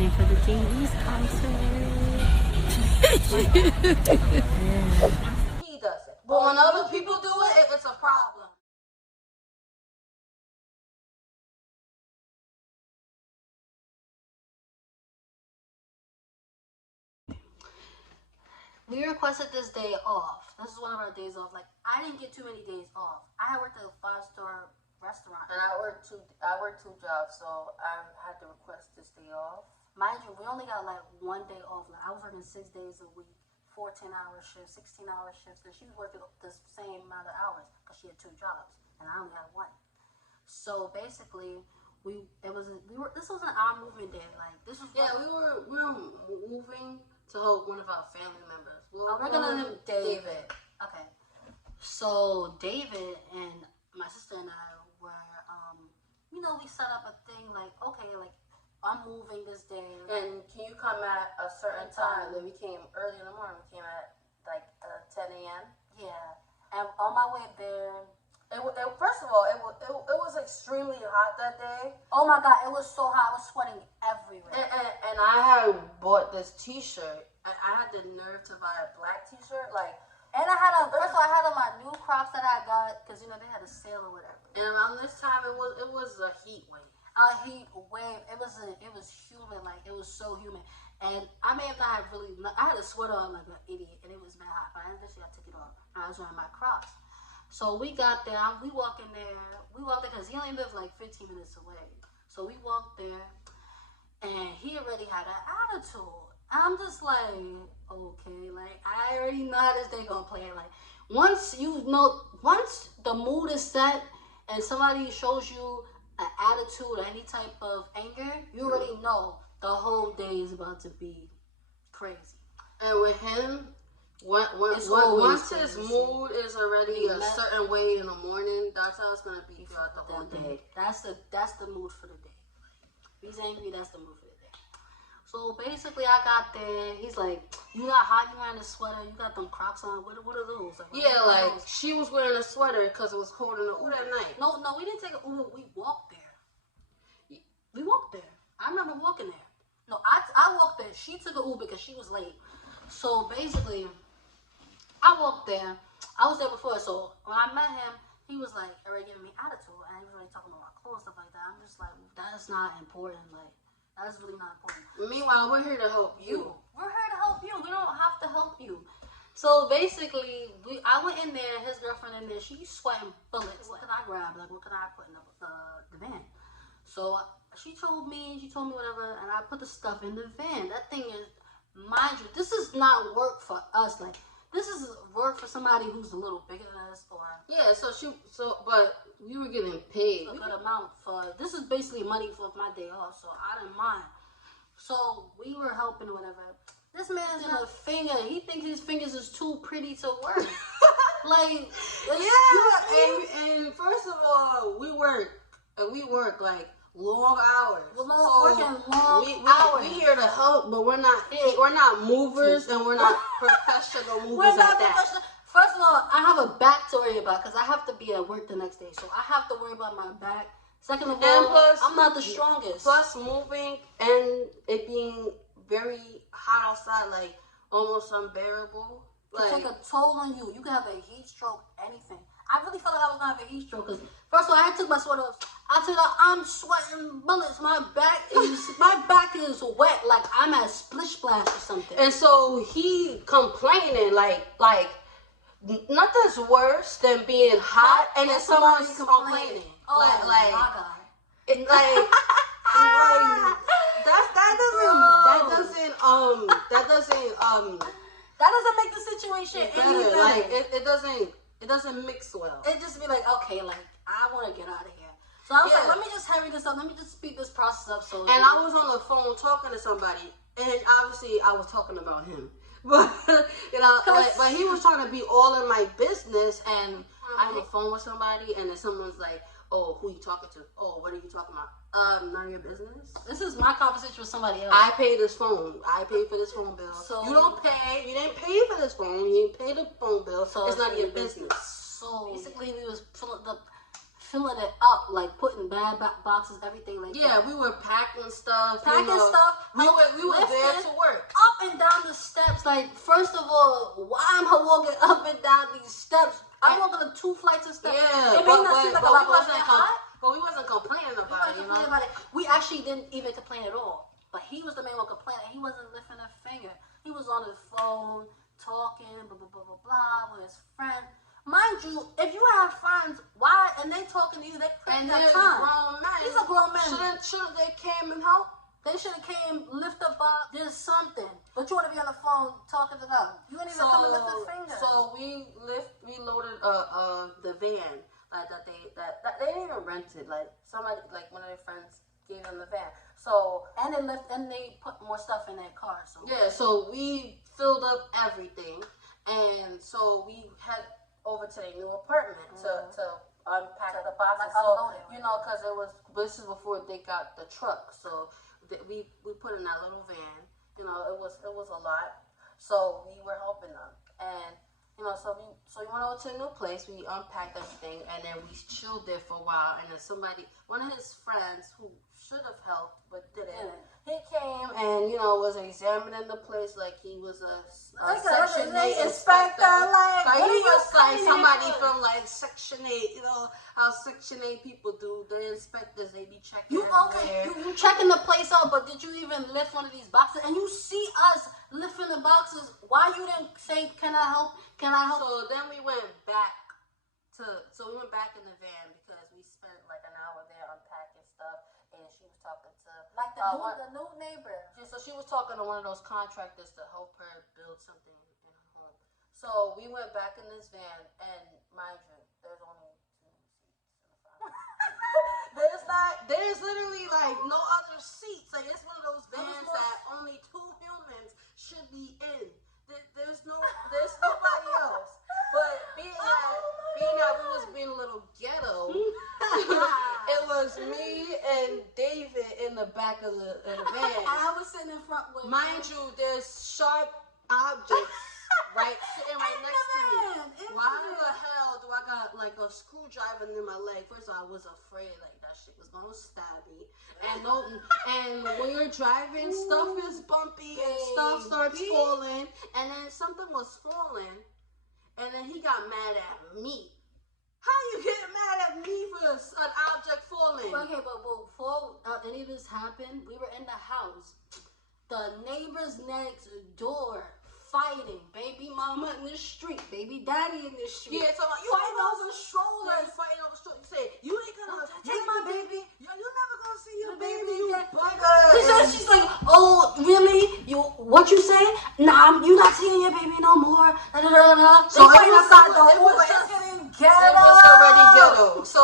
waiting for the JD's concert. He does it. But when other people do it, it's a problem. We requested this day off. This is one of our days off. Like, I didn't get too many days off. I worked at a 5-star restaurant. And I worked two jobs, so I had to request this day off. Mind you, we only got like 1 day off. Like, I was working 6 days a week, 14-hour shifts, 16-hour shifts, and she was working the same amount of hours because she had 2 jobs, and I only had 1. So basically, this wasn't our moving day. Like, this was we were moving to help one of our family members. We're gonna name David. Okay. So David and my sister and I were, we set up a thing like, okay, like, I'm moving this day, and can you come at a certain time? Then we came early in the morning. We came at like 10 a.m. Yeah. And on my way there, first of all, it was extremely hot that day. Oh my God, it was so hot. I was sweating everywhere. And I had bought this T-shirt. I had the nerve to buy a black T-shirt, like. And I had first of all, I had on my new Crocs that I got because they had a sale or whatever. And around this time, it was a heat wave. A heat wave. It was humid, like it was so humid. And I may have not had I had a sweater on like an idiot, and it was mad hot. But eventually, I took it off. And I was wearing my Crocs. So we got there. We walked in there. We walked there because he only lived like 15 minutes away. So we walked there, and he already had an attitude. I'm just like, okay, like, I already know how this day gonna play. Like, once the mood is set and somebody shows you an attitude or any type of anger, you already know the whole day is about to be crazy. And with him, once his mood is already a certain way in the morning, that's how it's gonna be throughout the whole day. That's the mood for the day. If he's angry, that's the mood for the day. So basically, I got there. He's like, "You not hot? You wearing a sweater? You got them Crocs on? What are those?" Like, she was wearing a sweater because it was cold in the Uber at night. No, we didn't take an Uber. We walked there. We walked there. I remember walking there. No, I walked there. She took an Uber because she was late. So basically, I walked there. I was there before. So when I met him, he was like already giving me attitude, and he was already talking about my clothes, stuff like that. I'm just like, that's not important. Like. That's really not important. Meanwhile, we're here to help you. We're here to help you. We don't have to help you. So basically, I went in there, his girlfriend in there, she's sweating bullets. What can I grab? Like, what can I put in the van? So she told me whatever, and I put the stuff in the van. That thing is, mind you, this is not work for us. Like, this is work for somebody who's a little bigger than us, or but we were getting paid a good amount for. This is basically money for my day off, so I didn't mind. So we were helping or whatever. This man's in a finger. He thinks his fingers is too pretty to work. Like, and first of all, we work like long hours. Working long hours. We here to help, but we're not movers, and we're not professional movers. We're not professional. First of all, I have a back to worry about because I have to be at work the next day, so I have to worry about my back. Second of all, plus, I'm not the strongest. Plus, moving and it being very hot outside, like almost unbearable. Like, take a toll on you. You can have a heat stroke, anything. I really felt like I was gonna have a heat stroke because first of all, I took my sweater off. I told her I'm sweating bullets. My back is wet, like I'm at Splish Splash or something. And so he complaining like nothing's worse than being hot and then someone's complaining. Oh my God. That doesn't make the situation any better. Like it doesn't mix well. It just be like, okay, like I want to get out of here. So I was like, let me just hurry this up. Let me just speed this process up. So I was on the phone talking to somebody, and obviously I was talking about him, but but he was trying to be all in my business, and I'm on the phone with somebody, and then someone's like, "Oh, who you talking to? Oh, what are you talking about? None of your business." This is my conversation with somebody else. I paid this phone. I paid for this phone bill. So you don't pay. You didn't pay for this phone. You didn't pay the phone bill. So it's not your business. So basically, we was filling it up, like putting bad boxes, everything like that. We were packing stuff. We were there to work. Up and down the steps. Like, first of all, why am I walking up and down these steps? I'm walking up 2 flights of steps. Yeah, it may not seem like a lot, but we wasn't complaining about it. We actually didn't even complain at all. But he was the main one complaining. He wasn't lifting a finger. He was on his phone, talking, blah, blah, blah, blah, blah, with his friend. Mind you, if you have friends, why, and they talking to you, they putting their time. Grown men. He's a grown man. Shouldn't they came and help? They should have came, lift a box, did something. But you want to be on the phone talking to them. You ain't even come and lift a finger. So we loaded the van that they didn't even rent it. Like somebody, like one of their friends gave them the van. So and they put more stuff in their car. So so we filled up everything, and so we head over to their new apartment to unpack the boxes. So because this is before they got the truck. So we put in that little van. It was a lot. So we were helping them, and so we went over to a new place. We unpacked everything, and then we chilled there for a while. And then one of his friends who should have helped but didn't, he came and was examining the place like he was a Section 8 inspector. Like he was like somebody from like Section 8. How Section 8 people do. The inspectors, they be checking. You checking the place out, but did you even lift one of these boxes? And you see us lifting the boxes. Why you didn't say, "Can I help? Can I help?" So then we went back in the van because we spent like an hour there unpacking stuff, and she was talking to like the new neighbor. So she was talking to one of those contractors to help her build something in her home. So we went back in this van, and mind you, there's only 2 seats in the front. There's literally like no other seats. Like it's one of those vans that only 2 humans should be in. There's nobody else. But being that we was being a little ghetto, it was me and David in the back of the van. I was sitting in front with. Mind you, there's sharp objects sitting right next to me. Why the hell do I got like a screwdriver in my leg? First of all, I was afraid like that shit was gonna stab me. And when you're driving, stuff is bumpy and stuff starts falling. And then something was falling, and then he got mad at me. How you get mad at me for an object falling? Okay, but before any of this happened, we were in the house. The neighbors next door fighting, baby mama in the street, baby daddy in the street. Yeah, so you fighting over strollers. Fighting over strollers. You say you ain't gonna take my baby. You're never gonna see your baby. You bugger. She's like, oh really? What you say? Nah, you not seeing your baby no more. So fighting outside the Uber. It was already ghetto. So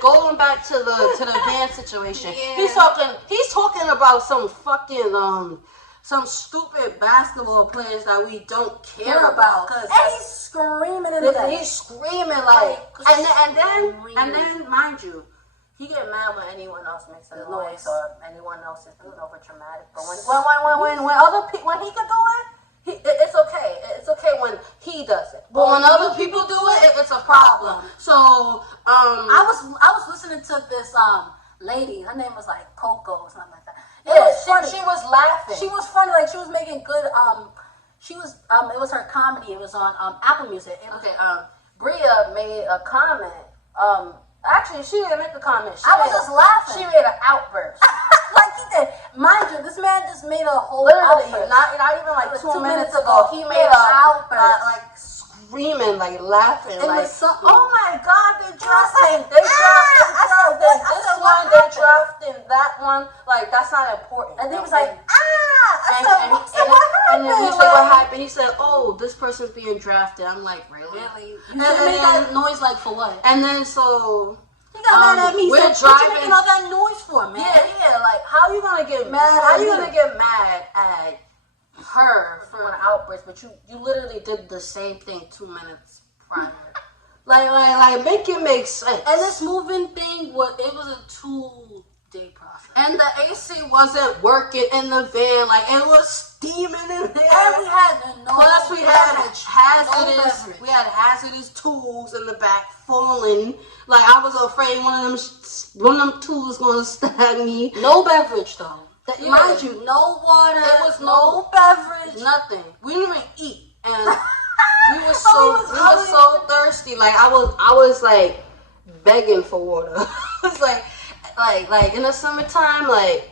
going back to the van situation, he's talking about some fucking some stupid basketball players that we don't care about. And he's screaming in the back. He's screaming like, and then mind you, he get mad when anyone else makes a noise or anyone else is being over traumatic. But when he can do it, it's okay. It's okay when he does it. But when other people do it, it's a problem. So I was listening to this lady. Her name was like Coco or something like that. She was laughing. She was funny. Like she was making good. She was. It was her comedy. It was on Apple Music. Breya made a comment. Actually, she didn't make a comment. I was just laughing. She made an outburst. Like he did. Mind you, this man just made a whole literally outburst. not even like 2 minutes ago. He made an outburst. Like screaming, like laughing, like, oh my God, they drafted this one, they drafted that one. Like that's not important. And he was like, and then he said, what happened? He said, oh, this person's being drafted. I'm like, really? You made that noise like for what? And then so he got mad at me. We're driving. What you making all that noise for, man? Yeah. Like, how are you gonna get mad? How are you gonna get mad at her for an outburst? But you literally did the same thing 2 minutes prior. like make it make sense. And this moving thing it was a 2-day process. And the AC wasn't working in the van. Like it was steaming in there. And we had plus we had hazardous tools in the back falling. Like I was afraid one of them two was gonna stab me. No beverage though. Yeah. Mind you, no water. It was no beverage. Nothing. We didn't even eat, and we were so thirsty. Like I was like begging for water. It's like in the summertime, like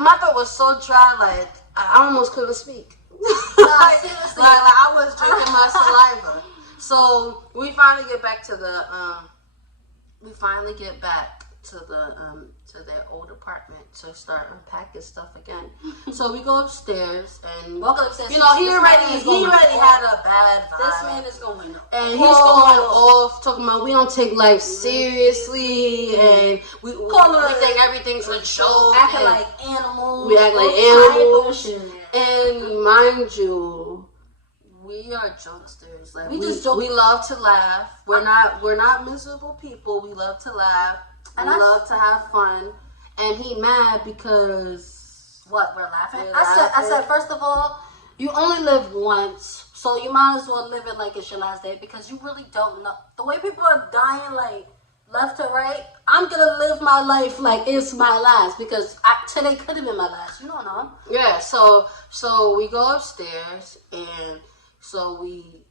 my throat was so dry, like I almost couldn't speak. Seriously. Like I was drinking my saliva. So we finally get back to the to their old apartment to start unpacking stuff again. So we go upstairs and walk upstairs. You know, he already had a bad vibe. This man is going and he's going off talking about we don't take life seriously and we think everything's a joke. Acting like animals. We act like animals. And mind you, we are jokesters. Like we love to laugh. We're not miserable people. We love to laugh. And we love to have fun. And he mad because what? We're laughing. I said first of all, you only live once, so you might as well live it like it's your last day because you really don't know the way people are dying like left to right. I'm gonna live my life like it's my last because today could have been my last. You don't know. Yeah. So we go upstairs and so he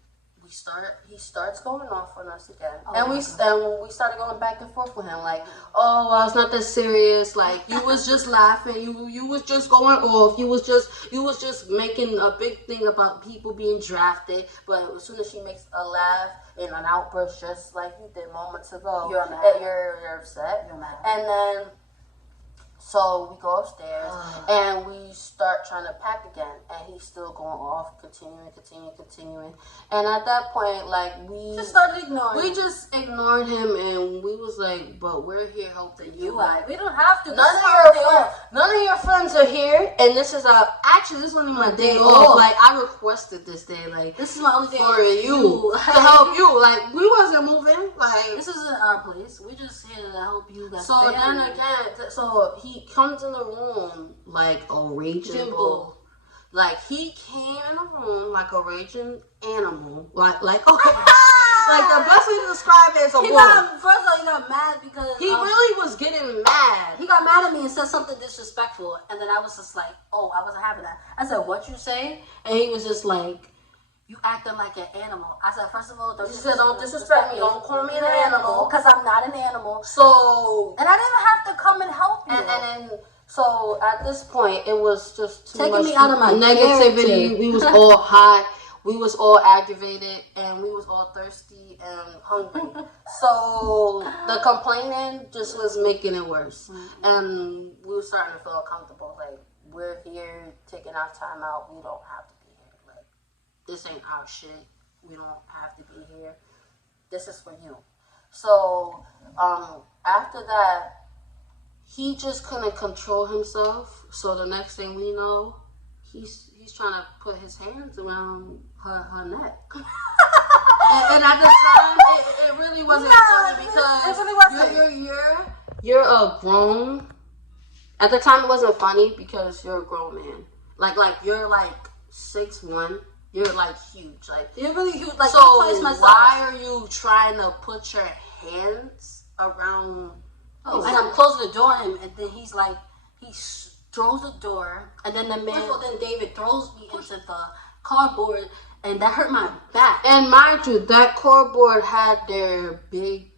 starts going off on us again. And we started going back and forth with him like, oh, well, it's not that serious. Like you was just laughing. You was just going off. You was just making a big thing about people being drafted. But as soon as she makes a laugh and an outburst just like you did moments ago, you're mad. You're upset. You're mad. And then so we go upstairs and we start trying to pack again, and he's still going off, continuing. And at that point, like we just started ignoring. We just ignored him, and we was like, "But we're here helping you. We don't have to. None of your friends are here, and this is only my day off. Like I requested this day. Like this is my only day for you to help you. Like we wasn't moving. Like this isn't our place. We're just here to help you guys. So then again, so he comes in the room like a raging bull. Like he came in the room like a raging animal. Like like the best way to describe it is a bull. First of all, he got mad because he really was getting mad. He got mad at me and said something disrespectful, and then I was just like, "Oh, I wasn't having that." I said, "What you say?" And he was just like, "You acting like an animal." I said, "First of all, don't disrespect me. Don't call me an animal because I'm not an animal." So and I didn't have to come and help you. And then so at this point, it was just too taking much me out of my negativity. character. We was all hot. We was all aggravated, and we was all thirsty and hungry. So the complaining just was making it worse, and we were starting to feel uncomfortable. Like we're here taking our time out. We don't have to be here. Like this ain't our shit. We don't have to be here. This is for you. So after that, he just couldn't control himself. So the next thing we know, he's trying to put his hands around her neck. and at the time, it really wasn't funny because really wasn't. You're a grown. At the time, it wasn't funny because you're a grown man. Like you're like 6'1". You're like huge. Like you're really huge. Like so twice my size. Why are you trying to put your hands around? And I'm closing the door on him, and then he's like, he throws the door, and then then David throws me into the cardboard, and that hurt my back. And mind you, that cardboard had their big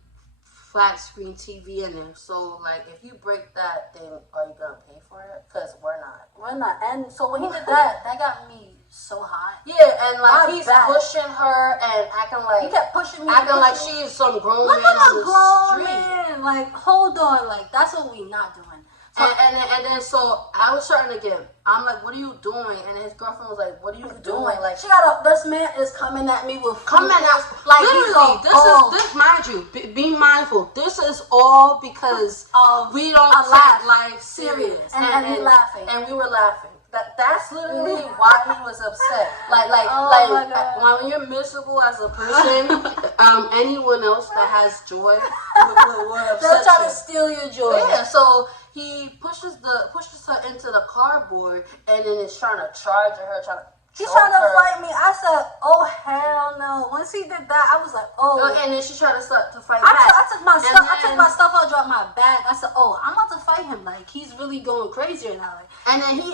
flat screen TV in there. So like, if you break that, then are you gonna pay for it? Because we're not. And so when he did that, that got me so hot. Yeah, and like he's pushing her and acting like he kept pushing me, acting like she's some grown man on the street. Like hold on, like that's what we not doing. So, and then so I was starting to I'm like, what are you doing? And his girlfriend was like, what are you doing? Like she got up. This man is coming at me with coming at like literally. This mind you, be mindful. This is all because we don't take life serious, and we laughing, and we were laughing. That's literally why he was upset. Like when you're miserable as a person, anyone else that has joy would upset they'll try to steal your joy. Yeah, so he pushes her into the cardboard, and then is trying to charge He's trying to fight me. I said, oh, hell no. Once he did that, I was like, oh. And then she tried to fight back. I took my stuff. I took my stuff out, dropped my bag. I said, oh, I'm about to fight him. Like, he's really going crazy right now. Like, and then he's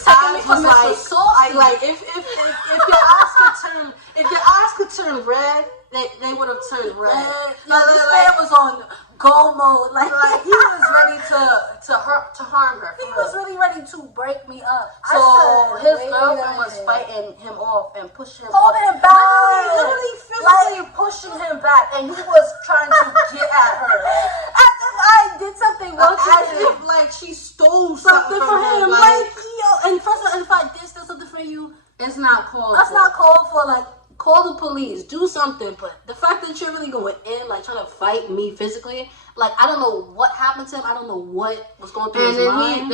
taking me for Mr. Saucy. Like if your eyes could turn red, they would have turned red. This man was on go mode. Like he was ready to harm her. He was really ready to break me up. So his girlfriend was fighting him off and pushing him, holding him back, literally physically pushing him back, and he was trying to get at her. As if I did something wrong to as him. if like she stole something from him. Like, and first of all, if I did steal something from you, it's not called. That's not called for. Like, call the police, do something. But the fact that you're really going in, like trying to fight me physically, like I don't know what happened to him. I don't know what was going through his mind.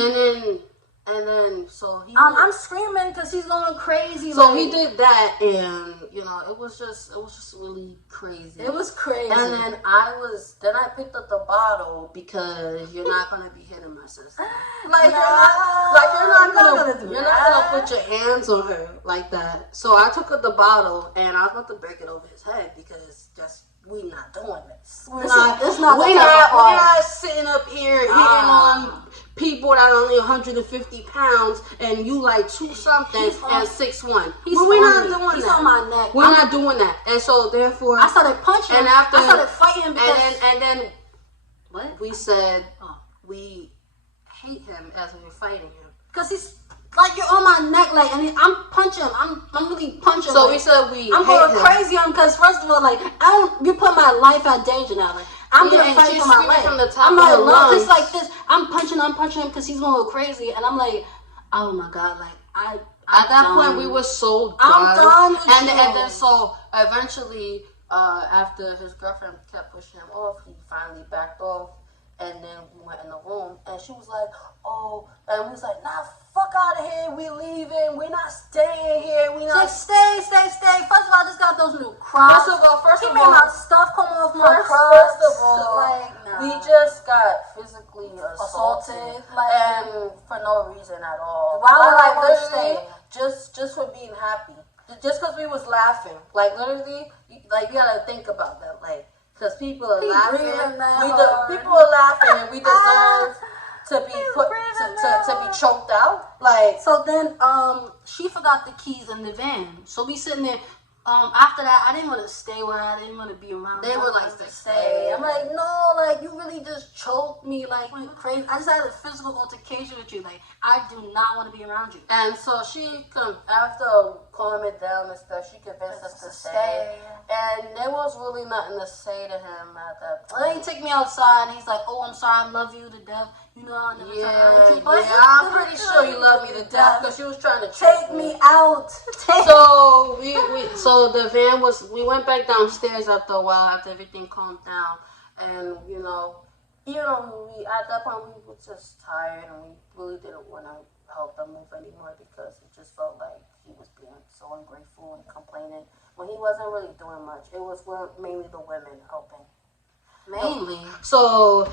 And then so he. I'm screaming because he's going crazy. So he did that, and it was just really crazy. It was crazy. And then I picked up the bottle because you're not gonna be hitting my sister. You're not gonna put your hands on her like that. So I took up the bottle and I was about to break it over his head because we not doing this. We're not sitting up here hitting on people that are only 150 pounds and you like 2-something and 6'1". We're not doing that. He's on my neck. We're not doing that. And so therefore I started punching him. I started fighting because and then what? We said we hate him as we were fighting him. Because he's like, you're on my neck, like, and I'm punching him. I'm really punching. So like, we said I'm going crazy on him because first of all, like, you put my life at danger now. Like, I'm gonna fight for my life. From the top I'm like, lungs. Just like this. I'm punching him because he's going crazy, and I'm like, oh my god, like at that point we were so done. I'm done with and you. And then so eventually, after his girlfriend kept pushing him off, he finally backed off. And then we went in the room, and she was like, oh, and we was like, nah, fuck out of here, we leaving, we're not staying here, we not. Stay. First of all, I just got those new Crocs. First of all, he made my stuff come off my Crocs. First of all, like, nah. we just got physically assaulted, and for no reason at all. Why would I want to stay? Just for being happy. Just because we was laughing. Like, literally, like, you gotta think about that, like. Because people are laughing. People are laughing, and we deserve to be to be choked out. Like, so then, she forgot the keys in the van. So we sitting there. After that, I didn't want to stay where I didn't want to be around. They were like to stay. I'm like, no, like you really just choked me, like went crazy. I just had a physical altercation with you. Like, I do not want to be around you. And so after calming it down and stuff, she convinced us to stay. And there was really nothing to say to him at that point. Then he took me outside and he's like, oh, I'm sorry, I love you to death. You know, I'll never hurt you. But I'm pretty sure you love me to death because she was trying to take me out. So so the van we went back downstairs after a while after everything calmed down, and we at that point we were just tired and we really didn't want to help him move anymore because it just felt like he was being so ungrateful and complaining when he wasn't really doing much. It was mainly the women helping. Mainly. So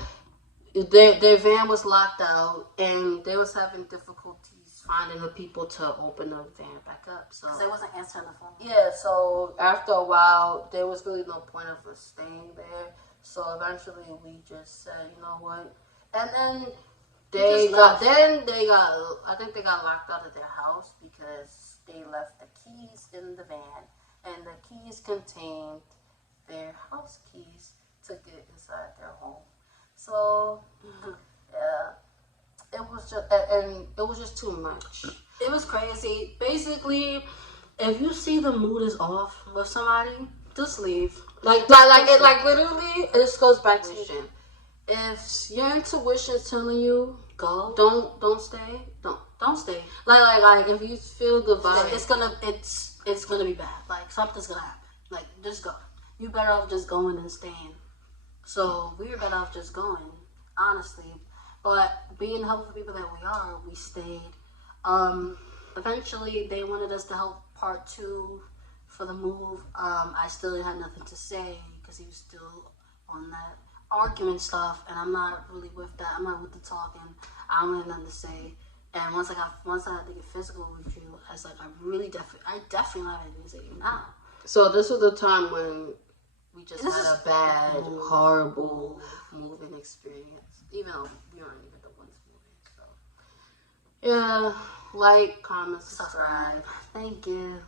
their van was locked out and they was having difficulties finding the people to open the van back up. So because they wasn't answering the phone. Yeah, so after a while there was really no point of us staying there. So eventually we just said, you know what? And then I think they got locked out of their house because they left the keys in the van, and the keys contained their house keys to get inside their home. So yeah, it was just too much. It was crazy. Basically, if you see the mood is off with somebody, just leave. Like literally, this goes back to you. If your intuition is telling you go, don't stay. Don't stay. Like if you feel the vibe, it's gonna be bad. Like something's gonna happen. Like just go. You better off just going and staying. So we were better off just going, honestly. But being helpful people that we are, we stayed. Eventually they wanted us to help part 2 for the move. I still had nothing to say because he was still on that argument stuff, and I'm not really with that. I'm not with the talking. I don't have nothing to say. And once I had to get physical with you, I was like, I definitely not have to visit you now. So this was the time when we just had a bad, horrible moving experience. Even though we aren't even the ones moving. So yeah, like, comment, subscribe. Thank you.